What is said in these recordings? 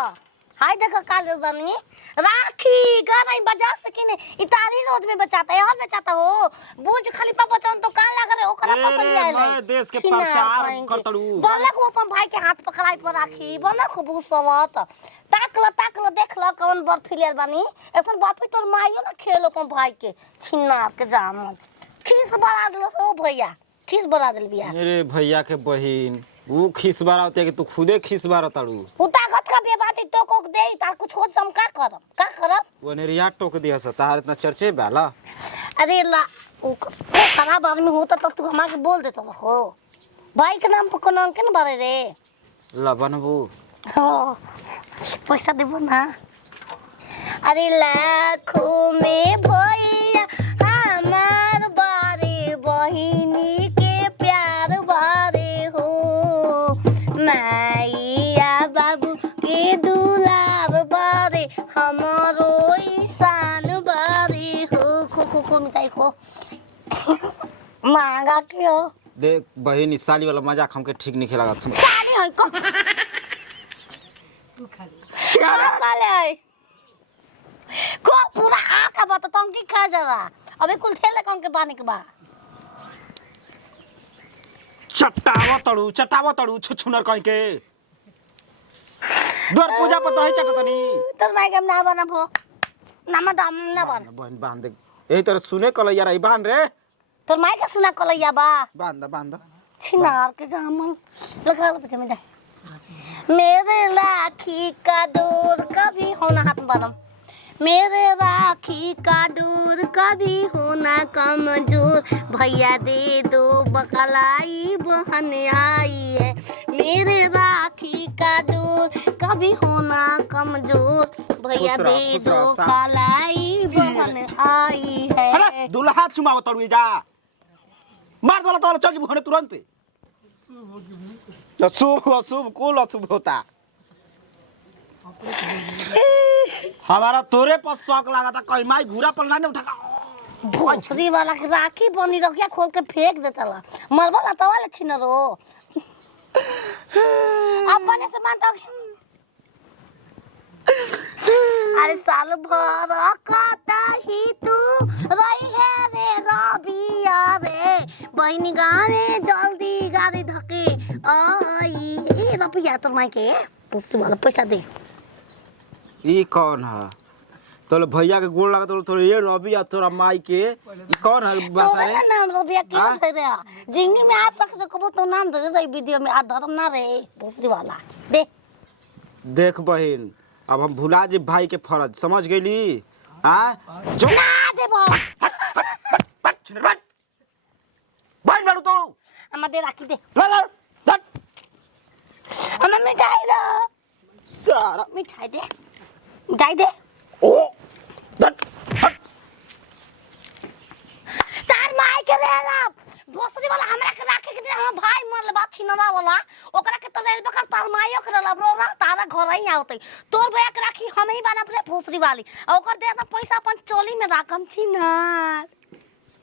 हाय देखो काल बनी राखी गाना बजा सकिने इतारी रोड में बचाता है और बचाता हो बुझ खाली पापा चन तो कान लगा रे ओकरा पसंद आइले मैं देश के प्रचार करतड़ू बोले को अपन भाई के हाथ पकड़ाई पर राखी बोले खूब सवत ताक लो देख लो कौन बर्फी ले बनी ऐसन बर्फी तोर माइयो ना खेलो अपन भाई के छिन्ना के जाम खीस बना दिलो हो भैया खीस बना दिल बिया अरे भैया के बहिन वो खीस बाराते कि तू खुदे खीस बाराताड़ू उ ताकत का बेबाती तो को दे तार कुछ हो तुम का करब वो नेरिया टोक दिया सा तार इतना चर्चे बाला अरे ला ओ खराब आदमी होता तो तू हमारे बोल देता हो भाई के नाम पर कोनो अंक न भरे रे ला बनबू हो पैसा देबो ना अरे लाखों में भैया हमार बारे बहिनी के प्यार बारे हो मैया बाबू के दुलार बारे हमारो ईशान बारे हो खो मिठाई खो मांगा के हो देख बहिन इस साली वाला मजाक हमके ठीक नहीं खेला साली है को तू खा ले को पूरा आका बता तुम की खा जरा अबे कुल ठेले कौन के बाने के बा चटावा तड़ू छुनर कहीं के द्वार पूजा पर तो है चटतनी तोर माई के ना बनबो नाम दाम ना बन बहन बांध दे यही तरह सुने कल यार ई बांध रे तोर माई के सुना कलैया बा बांध छिनार के जामन लगा लो पीछे में दे मेरे राखी का डोर कभी होना हाथ बनम मेरे राखी का डोर कभी होना कमजोर भैया दे दो बकलाई बहन आई है मेरे राखी का डोर कभी होना कमजोर भैया दे दो कलाई बहन आई है दुल्हा चुमाव तड़ू जा मार वाला तो चल होने तुरंत अशुभ अशुभ कुल अशुभ होता हमारा तोरे पर शौक लगा था कहीं माई घूरा पर ना उठा भोसरी वाला के राखी बनी रखिया खोल के फेंक देता ला मरबा लाता वाले छिन रो अपने से मानता अरे साल भर काता ही तू रही है रे रबिया रे बहनी गाने जल्दी गाड़ी धके आई ए रबिया तोर माई के भोसरी वाला पैसा दे ई कौन है तो भैया के गोड़ लगा तो ये रवि या तोरा माई के ई कौन है बसा रे नाम रबिया के है रे जिंदगी में आज तक से कबो तो नाम दे रे वीडियो में आ धर्म ना रे भोसरी वाला दे देख बहिन अब हम भुला जे भाई के फर्ज समझ गेली हां जो ना देबो बन मारू तो हम दे राखी दे ला हम मिठाई दो सारा मिठाई दे ओ दट तार माई के रेला भोसरी वाला हमरा के राखे के हम भाई मरले बात छिनवा वाला ओकरा के तो रेल बकर तार माईयो के रेला ब्रो रा तारा घर ही आवतै तोर भैया के राखी हम ही बना पड़े भोसरी वाली ओकर दे पैसा अपन चोली में राखम छिनार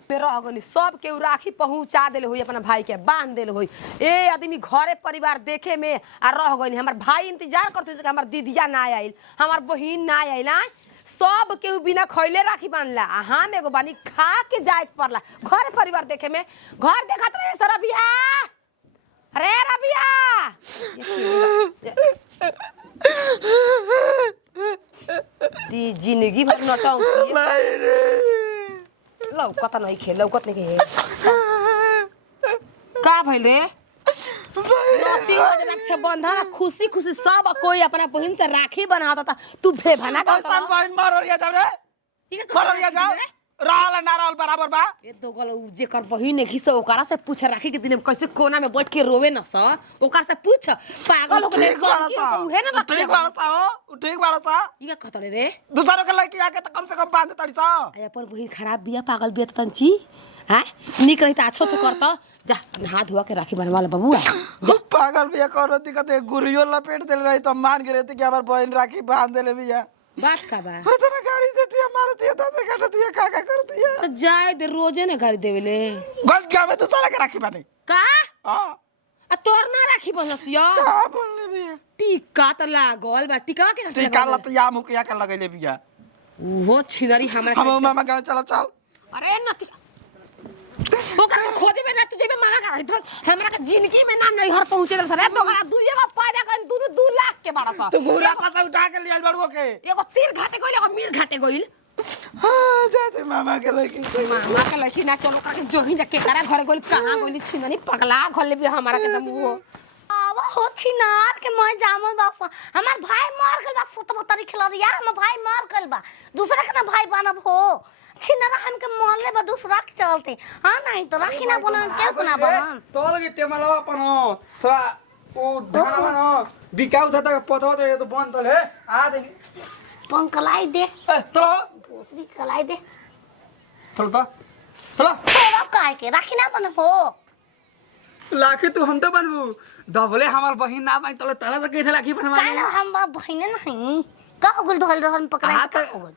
पे रह गनी सब के राखी पहुंचा देले होई अपना भाई के बांध देले होई ए आदमी घरे परिवार देखे में आ रह गनी हमर भाई इंतजार करते कि हमर दीदिया ना आइल हमर बहिन ना आइल ना सब के बिना खइले राखी बांधला आ हम एगो बानी खा के जाए पड़ला घरे परिवार देखे में घर देखत रहे सरबिया अरे रबिया दी जिंदगी भर नटंकी मायरे लौकत नहीं खे लौकत नहीं खे का भइल रे राती हो रक्षाबंधन खुशी खुशी सब कोई अपना बहन से राखी बनाता था तू भेभना का सन बहन मारोरिया जाओ रे मारोरिया जाओ रहल ना रहल बराबर बा ए दो गल जे कर बहिन ने घिस ओकरा से पूछ राखी के दिन में कैसे कोना में बैठ के रोवे न स ओकरा से पूछ पागल हो के उहे ना ठीक बाड़सा हो ठीक बाड़सा ई का खतरे रे दूसरों के लड़की आके तो कम से कम बांध तड़ी सा ए पर बहिन खराब बिया पागल बिया तंची हैं निक रही त अच्छो अच्छो करता जा नहा धोआ के राखी बनवा ले बबुआ जो पागल बिया करो दिक्कत है गुरियो लपेट देले रही तो मान के रहती कि हमार बहन राखी बांध देले बिया बात का बा इतना गाड़ी देती है मारती है दादा काटती है काका करती है तो जाए दे रोजे ने गाड़ी देवेले गलत क्या में दूसरा के राखी बानी का हां आ तोर ना राखी बनसिया का बोलले बिया टीका त लागल बा टीका के टीका लतिया मुखिया के लगैले बिया वो छिनरी हमरा हम मामा गाँव चल चल अरे नती ओकरा खोजे में ना तुझे में मांगा का धर हमरा का जिंदगी में नाम नहीं हर पहुंचे दल सरे तोकरा दुइये में पैदा कर दुनु 2 लाख के बाड़ा सा तू घोड़ा पासा उठा के लिया बड़बो के एगो तीर घाटे गइल एगो मीर घाटे गइल हां जाते मामा के लगी मामा का लखी ना चलो ओकरा के जोही जा के करा घर गइल कहां गइल छिननी पगला घले भी हमरा के दम वो अब हो छिनार के मैं जामल बा हमार भाई मार गइल बा 17 तारीख खिला दिया हमर भाई मार गइल बा दूसरा के ना भाई बनब हो छिनारा हमके मोहल्ले बा दूसरा के चलते हां नहीं तो राखी ना बनन के कोना बनन तोल के टेमलवा अपन थोड़ा ओ ढाना बनो बिकाउ था पथवा तो बंद तले आ दे पंकलाई दे तो दूसरी कलाई दे चल तो चलो थोड़ा काय के राखी ना बनब हो लाखे तू हम तो बनबू दबले हमार बहिन ना मांग तले तला तो कैसे लाखी बनवा काला हम बहिने नहीं का गुल धोल रहन पकड़ा हाँ का तो- गुल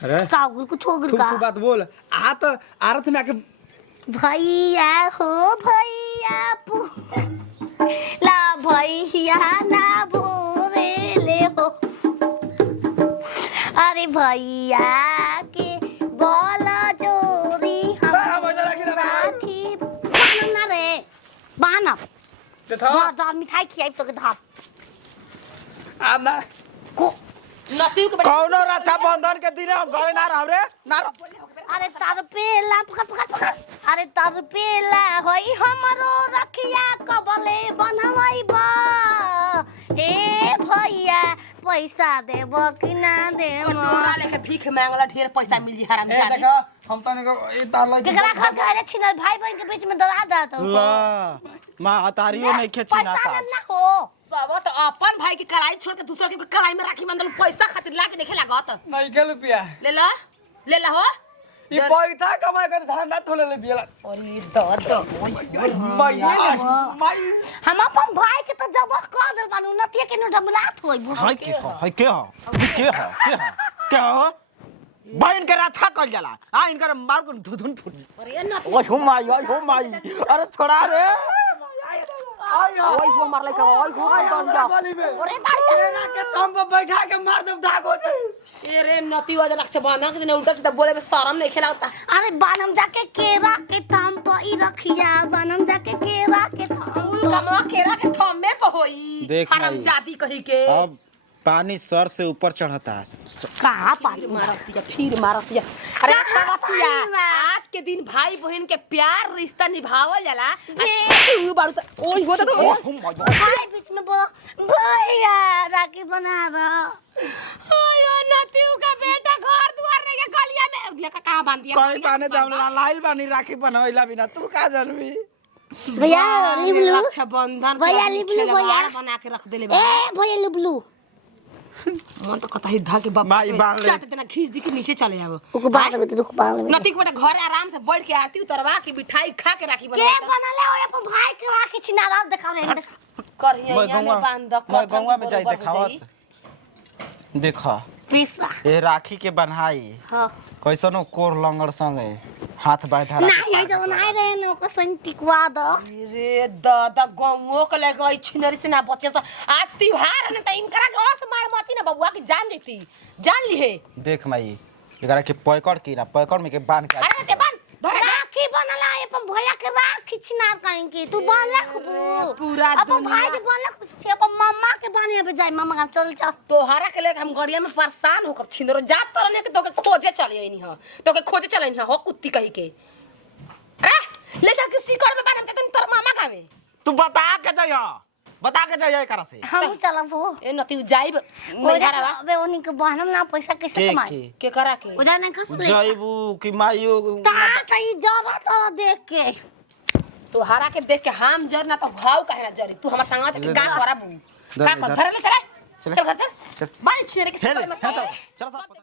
अरे का गुल कुछ हो तू गुल का तू बात बोल आ तो आरत में आके भैया हो भैया ला भैया ना भोरे ले हो अरे भैया के बोल जोरी हम राखी बानम ना रे बानम ते था दा मिठाई खियाई तो के धाप आ ना को नती के कौनो रक्षा बंधन के दिन हम घरे ना रहब रे ना अरे तार पेला पकड़ पकड़ पकड़ अरे तार पेला होई हमरो रखिया कबले बनवाई बा हे भैया पैसा देबो कि ना देबो डोरा लेके भीख मांगला ढेर पैसा मिल जी हराम ए जादी देखा हम तो ने ए तार लगी केकरा खा के छिनल भाई बहन के बीच में दरा दा तो ला मां अतारियो नहीं खेची ना पैसा ताज ना हो सब तो अपन भाई के कलाई छोड़ के दूसर के कलाई में राखी बांधल पैसा खातिर लाके देखे लागत नहीं के रुपया ले ला हो ई पैसा कमाए कर धंधा थोले ले बिया अरे द माई माई हम अपन भाई के तो जब कह देल बानू नतिया के नो डबलात होई हाय के हो बहन के रक्षा कर जाला हां इनकर मार को धुधुन फुट अरे नती ओ हो माई अरे छोड़ा रे ओए वो मार ले का ओए वो कर जा अरे मार के तम पे बैठा के मार दब धाग हो जाए अरे नती वजह रक्षा बांधा के उल्टा सीधा बोले में शर्म नहीं खेलाता अरे बानम जाके केरा के ताम पर ई रखिया बानम जाके केरा के ताम कमा केरा के थम्मे पे होई देख हराम भाई। जादी कही के अब पानी सर से ऊपर चढ़ता है कहां पानी मारतिया फिर मारतिया अरे मारतिया आज के दिन भाई बहन के प्यार रिश्ता निभावल जाला तू बारू त ओए वो तो भाई बीच में बोलो भैया राखी बना रहा आयो नतीउ का बेटा घर दुआर रे के गलिया में लेका कहां बांध दिया कहीं पानी दम लाइल बानी राखी बनवैला बिना तू का जानबी भैया लिबलू रक्षा बंधन भैया लिबलू भैया बना के रख देले बा ए भैया लिबलू मन तो कहता है धा के बाप माई बांध ले। चाट देना खींच दी के नीचे चले जाओ ओको बात में रुक पा ले नती के बेटा घर आराम से बैठ के आरती उतरवा के मिठाई खा के राखी के बना बनले हो अपन भाई के राखी छिना रात देखा रे करहिया में बांध द मैं गौवा में जाई देखावत देखा पीसा ए राखी के बनहाई हां कैसनो कोर लंगड़ संगे हाथ बाय धरा नहीं है जब नहीं रहे न ओको संग टिकवा द अरे दादा गंगो के लगे ई छिनरी से ना बचे से आज त्योहार है त इनकरा के ओस मार मरती ना बबुआ की जान जैती जान ली है देख माई एकरा के पैकड़ की ना पैकड़ में के बांध के अरे ते बन धरे राखी बनला अपन भैया के राखी छिना कहीं की तू बनला खूब पूरा अपन भाई के बनला खूब अपन मम्मा के बने पे जाई मम्मा का चल चल तोहरा के लेके हम गड़िया में परेशान होकर छिनरो जात तरने के तोके खोजे चले आइनी ह तोके खोजे चले आइनी हो कुत्ती कही के अरे ले जा के सीकड़ में बांध के तोर मामा का में तू बता के जाइए एकरा से हम चलब हो ए नती जाइब नहीं घरवा अबे ओनी के बहनम ना पैसा कैसे कमाई के करा के उधर नहीं खस ले जाइबू कि माइयो ता तई जरा तो देख के तोहरा के देख के हम जर ना तो भाव काहे ना जरी तू हमर संगत के का करबू का कर इधर। धरे ले चले चले। चल चल चल। बाल छिनरे के चल सीकड़ में चल चल